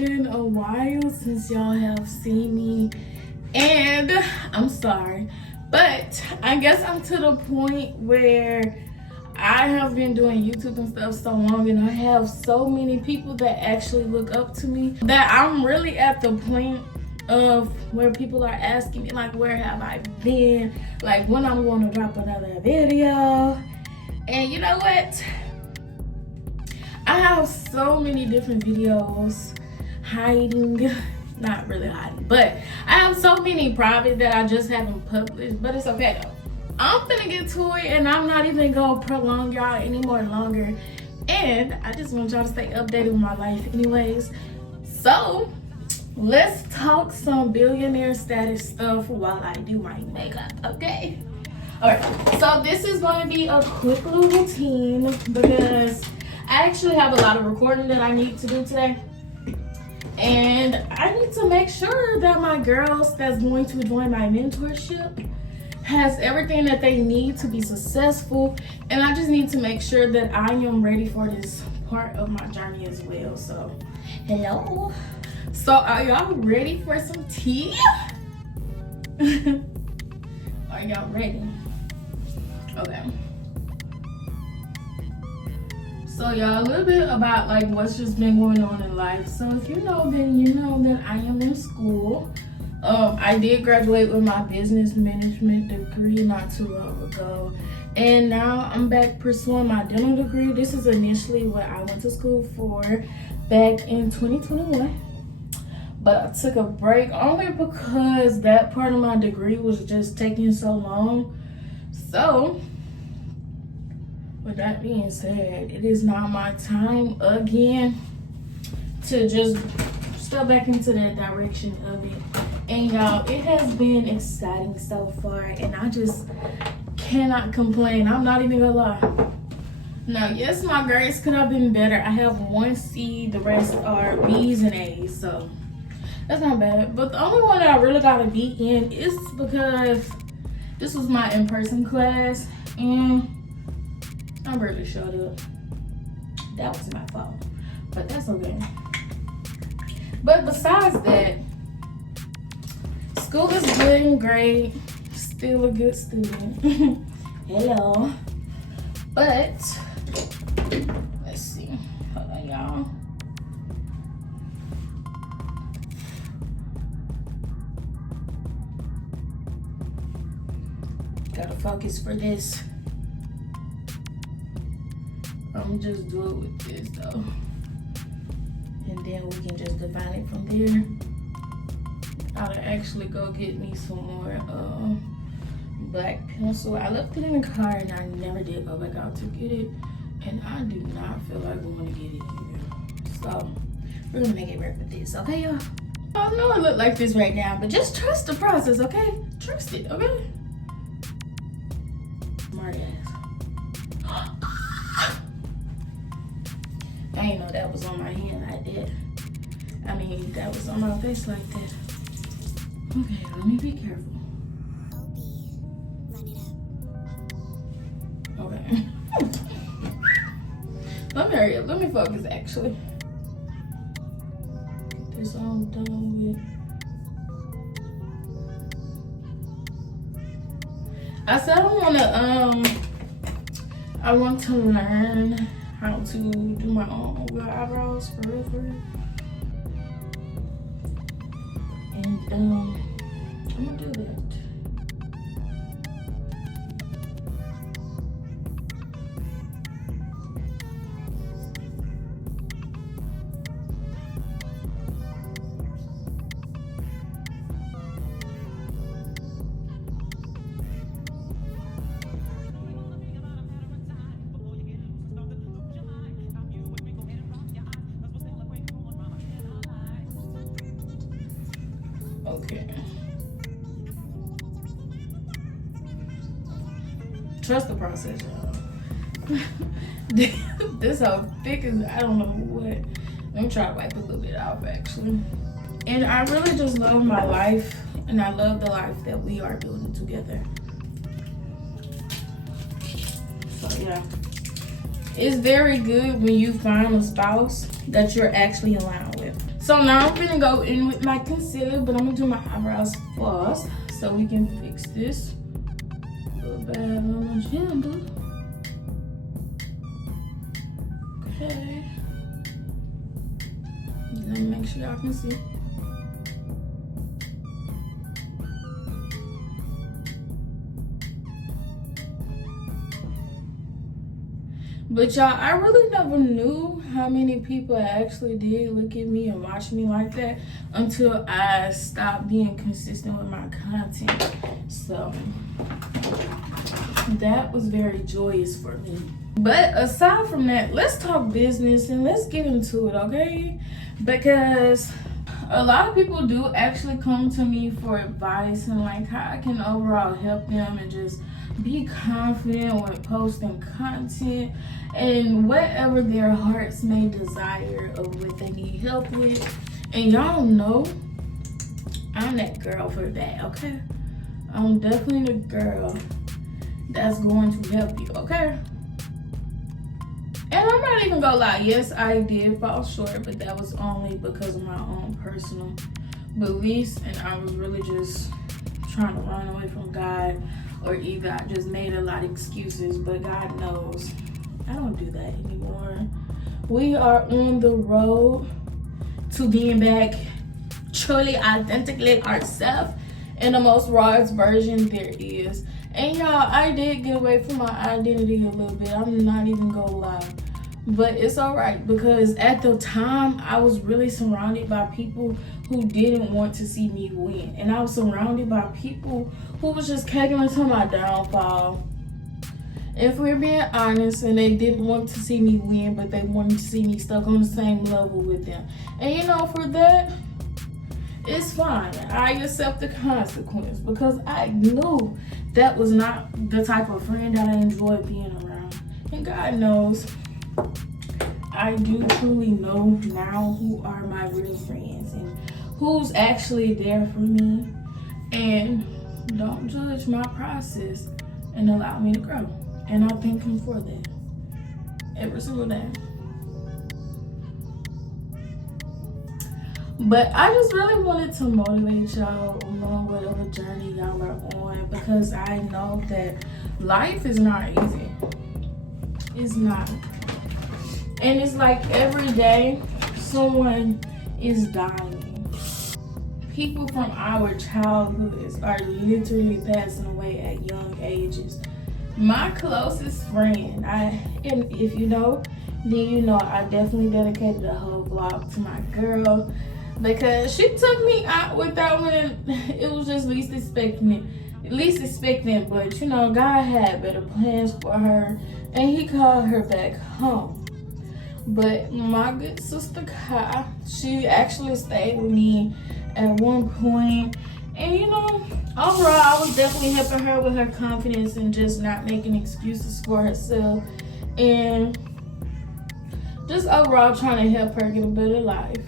been a while since y'all have seen me, and I'm sorry, but I guess I'm to the point where I have been doing YouTube and stuff so long, and I have so many people that actually look up to me that I'm really at the point of where people are asking me, like, where have I been, like when I'm going to drop another video. And you know what, I have so many different videos hiding, not really hiding, but I have so many private that I just haven't published, but it's okay though. I'm finna get to it, and I'm not even gonna prolong y'all any more longer, and I just want y'all to stay updated with my life anyways. So let's talk some billionaire status stuff while I do my makeup, okay? All right, so this is going to be a quick little routine because I actually have a lot of recording that I need to do today. And I need to make sure that my girls that's going to join my mentorship has everything that they need to be successful. And I just need to make sure that I am ready for this part of my journey as well. So, hello. So are y'all ready for some tea? Are y'all ready? Okay. So y'all, a little bit about like what's just been going on in life. So if you know, then you know that I am in school. I did graduate with my business management degree not too long ago. And now I'm back pursuing my dental degree. This is initially what I went to school for back in 2021. But I took a break only because that part of my degree was just taking so long. So, with that being said, it is now my time again to just step back into that direction of it. And y'all, it has been exciting so far, and I just cannot complain. I'm not even gonna lie. Now, yes, my grades could have been better. I have 1 C, the rest are B's and A's, so that's not bad. But the only one that I really got a B in is because this was my in-person class, and I barely showed up. That was my fault, but that's okay. But besides that, school is good and great. Still a good student. Hello. But let's see. Hold on, y'all. Gotta focus for this. I'm just do it with this though, and then we can just define it from there. I'll actually go get me some more black pencil. I left it in the car and I never did go back out to get it, and I do not feel like going to get it either. So we're gonna make it work with this, okay, y'all? I know I look like this right now, but just trust the process, okay? Trust it, okay? Smart ass. I didn't know that was on my hand like that. I mean, that was on my face like that. Okay, let me be careful. Okay. Let me hurry up. Let me focus, actually. Get this all done with. I said I want to learn how to do my own eyebrows for real, and I'm gonna do that. Okay. Trust the process, y'all. This how thick is, I don't know what. Let me try to wipe a little bit off, actually. And I really just love my life, and I love the life that we are building together. So yeah, it's very good when you find a spouse that you're actually aligned with. So now I'm gonna go in with my concealer, but I'm gonna do my eyebrows first so we can fix this little bad on my agenda. Okay. Let me make sure y'all can see. But y'all, I really never knew how many people actually did look at me and watch me like that until I stopped being consistent with my content. So that was very joyous for me. But aside from that, let's talk business and let's get into it, okay? Because a lot of people do actually come to me for advice and like how I can overall help them and just be confident when posting content and whatever their hearts may desire of what they need help with. And y'all know I'm that girl for that, okay? I'm definitely the girl that's going to help you, okay? And I'm not even gonna lie, yes, I did fall short, but that was only because of my own personal beliefs, and I was really just trying to run away from God, or either I just made a lot of excuses, but God knows I don't do that anymore. We are on the road to being back truly, authentically ourselves in the most rawest version there is. And y'all, I did get away from my identity a little bit. I'm not even gonna lie. But it's alright, because at the time I was really surrounded by people who didn't want to see me win. And I was surrounded by people who was just catering to my downfall. If we're being honest, and they didn't want to see me win, but they wanted to see me stuck on the same level with them. And you know, for that, it's fine. I accept the consequence because I knew that was not the type of friend that I enjoyed being around. And God knows, I do truly know now who are my real friends and who's actually there for me. And don't judge my process and allow me to grow. And I thank him for that every single day. But I just really wanted to motivate y'all along whatever journey y'all are on, because I know that life is not easy. It's not. And it's like every day someone is dying. People from our childhoods are literally passing away at young ages. My closest friend, and if you know, then you know I definitely dedicated a whole vlog to my girl, because she took me out with that one. It was just least expecting it, but you know, God had better plans for her, and he called her back home. But my good sister Kai, she actually stayed with me at one point. And you know, overall, I was definitely helping her with her confidence and just not making excuses for herself. And just overall trying to help her get a better life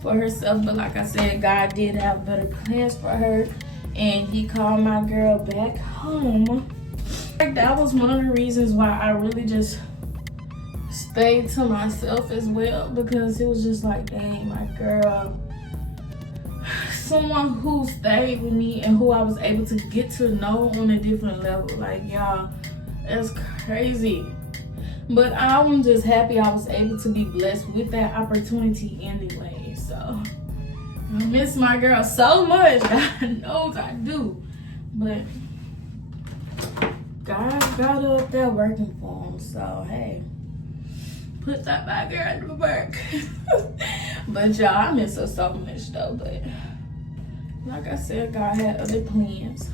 for herself. But like I said, God did have better plans for her. And he called my girl back home. That was one of the reasons why I really just stayed to myself as well. Because it was just like, dang, my girl, someone who stayed with me and who I was able to get to know on a different level. Like, y'all, that's crazy. But I'm just happy I was able to be blessed with that opportunity anyway. So I miss my girl so much. God knows I do. But God got her up there working for him. So hey, put that my girl to work. But y'all, I miss her so much though. But like I said, God had other plans,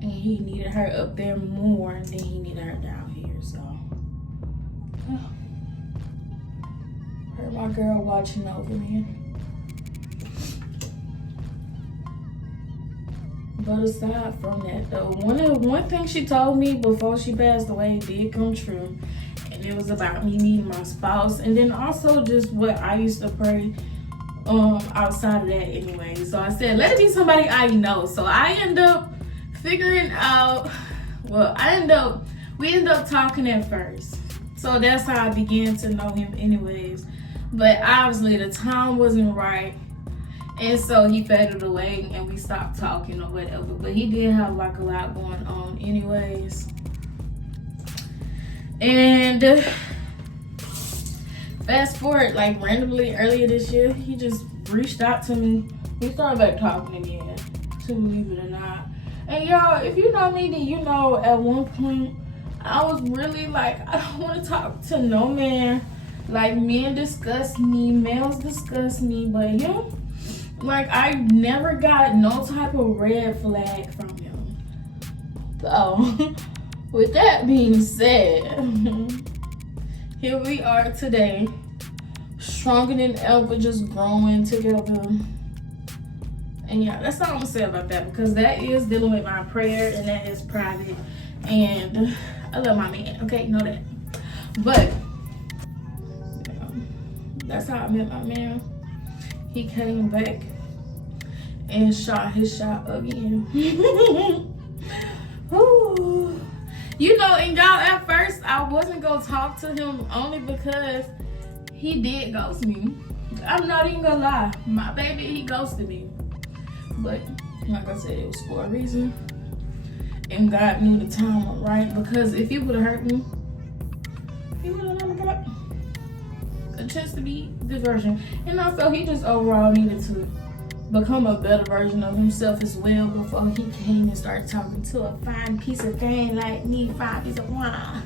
and he needed her up there more than he needed her down here. So heard my girl watching over me. But aside from that though, one thing she told me before she passed away did come true. And it was about me meeting my spouse, and then also just what I used to pray outside of that anyway. So I said, let it be somebody I know. So I end up figuring out, we end up talking at first. So that's how I began to know him anyways. But obviously the time wasn't right. And so he faded away and we stopped talking or whatever. But he did have like a lot going on anyways. And fast forward, like randomly earlier this year, he just reached out to me. We started back talking again, to believe it or not. And y'all, if you know me, then you know at one point, I was really like, I don't want to talk to no man. Like, men disgust me, males disgust me, but him, like, I never got no type of red flag from him. So, with that being said, here we are today, stronger than ever, just growing together. And yeah, that's all I'm gonna say about that, because that is dealing with my prayer and that is private. And I love my man, okay? Know that. But yeah, that's how I met my man. He came back and shot his shot again. Ooh. You know, and y'all, at first I wasn't gonna talk to him only because he did ghost me. I'm not even gonna lie, my baby, he ghosted me. But like I said, it was for a reason. And God knew the time was right, because if he would have hurt me, he would have never got a chance to be this version. And I felt he just overall needed to become a better version of himself as well before he came and started talking to a fine piece of thing like me, fine piece of wine.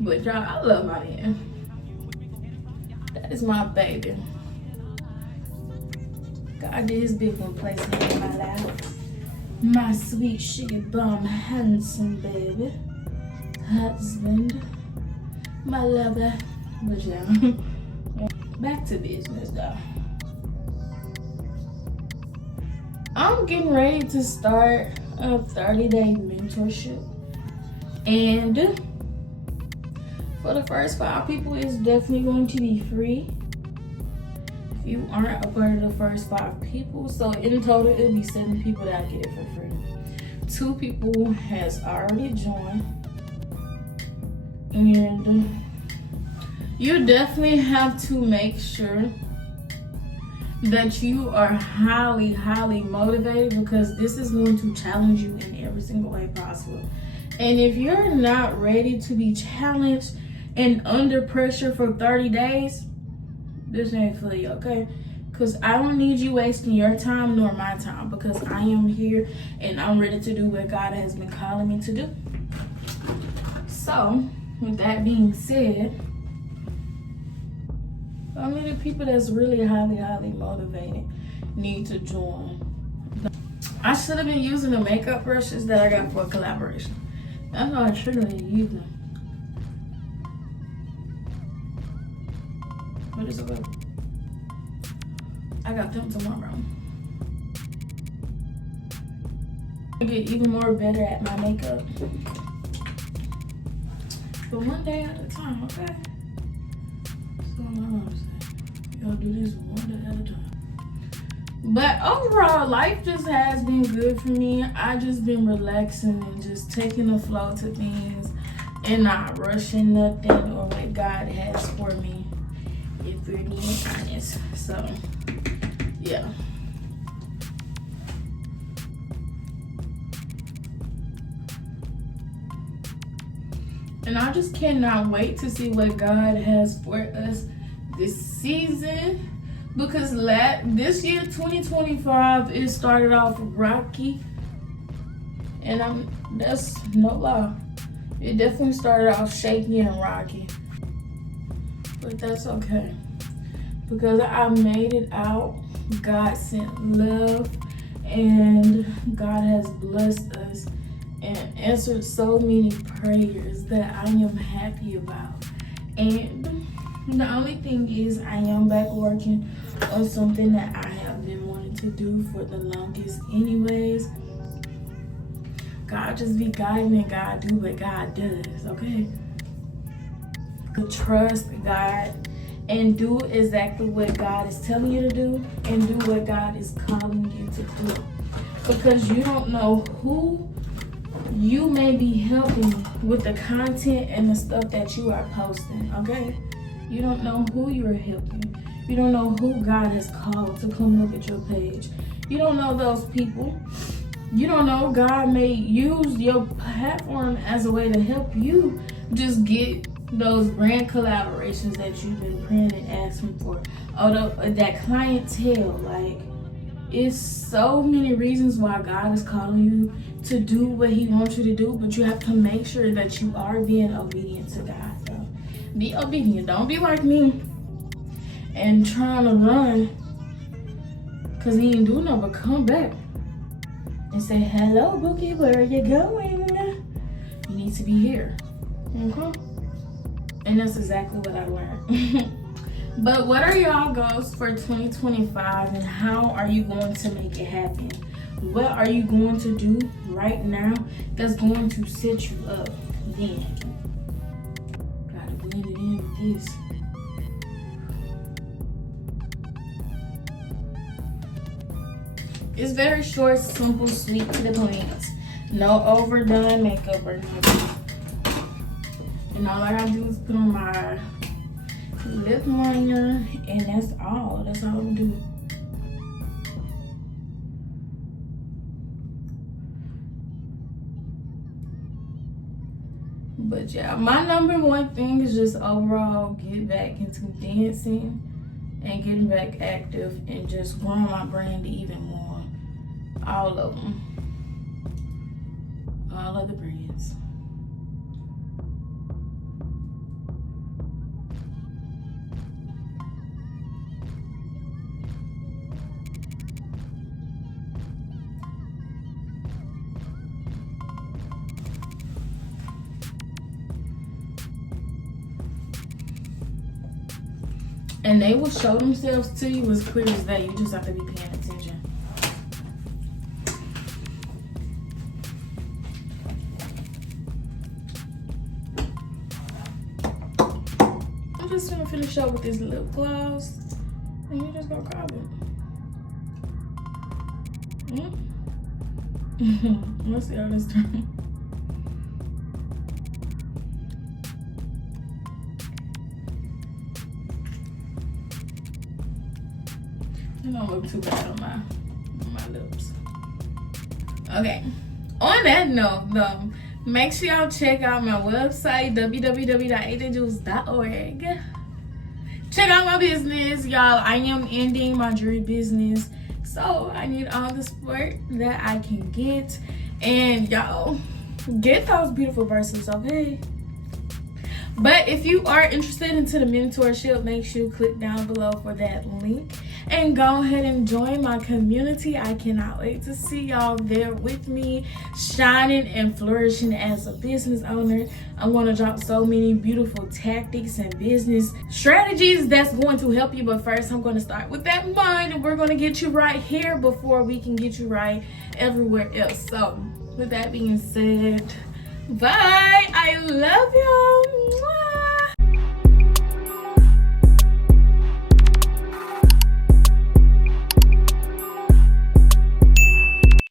But y'all, I love my man. That is my baby. God did his big one placing him in my lap. My sweet sugar bum, handsome baby, husband, my lover. But yeah, back to business though. I'm getting ready to start a 30-day mentorship, and for the first 5 people, it's definitely going to be free. If you aren't a part of the first 5 people, so in total it'll be 7 people that get it for free. 2 people has already joined, and you definitely have to make sure that you are highly, highly motivated, because this is going to challenge you in every single way possible. And if you're not ready to be challenged and under pressure for 30 days, this ain't for you, okay? Because I don't need you wasting your time nor my time, because I am here and I'm ready to do what God has been calling me to do. So, with that being said, only the people that's really highly, highly motivated need to join. I should have been using the makeup brushes that I got for collaboration. That's how I should have been using them. But it's okay. I got them tomorrow. I get even more better at my makeup. But one day at a time, okay? So I'm saying, y'all do this one day at a time. But overall, life just has been good for me. I just been relaxing and just taking the flow to things and not rushing nothing or what God has for me, if we're being honest. So, yeah. And I just cannot wait to see what God has for us this season, because this year 2025, it started off rocky, and that's no lie, it definitely started off shaky and rocky, but that's okay, because I made it out. God sent love, and God has blessed us and answered so many prayers that I am happy about. And the only thing is, I am back working on something that I have been wanting to do for the longest anyways. God just be guiding, and God do what God does, okay? Trust God and do exactly what God is telling you to do, and do what God is calling you to do, because you don't know who you may be helping with the content and the stuff that you are posting, okay? You don't know who you're helping. You don't know who God has called to come look at your page. You don't know those people. You don't know God may use your platform as a way to help you just get those brand collaborations that you've been praying and asking for. Although that clientele, like, it's so many reasons why God is calling you to do what he wants you to do, but you have to make sure that you are being obedient to God. So be obedient. Don't be like me and trying to run because he ain't do nothing but come back and say, hello, Bookie, where are you going? You need to be here. Okay? And that's exactly what I learned. But what are y'all goals for 2025 and how are you going to make it happen? What are you going to do right now that's going to set you up then? Gotta blend it in with this. It's very short, simple, sweet, to the point. No overdone makeup or nothing. And all I gotta do is put on my lip liner, and that's all. That's all I'm doing. But yeah, my number one thing is just overall get back into dancing and getting back active and just growing my brand even more. All of them. All of the brands. And they will show themselves to you as clear as day. You just have to be paying attention. I'm just gonna finish up with this lip gloss. And you just gonna grab it. Let's see how this turns. It don't look too bad on my lips. Okay. On that note, though, make sure y'all check out my website, www.ajajules.org. Check out my business, y'all. I am ending my jewelry business, so I need all the support that I can get. And y'all, get those beautiful bracelets, okay? But if you are interested into the mentorship, make sure you click down below for that link and go ahead and join my community. I cannot wait to see y'all there with me, shining and flourishing as a business owner. I'm going to drop so many beautiful tactics and business strategies that's going to help you. But first, I'm going to start with that mind, and we're going to get you right here before we can get you right everywhere else. So with that being said, bye. I love y'all.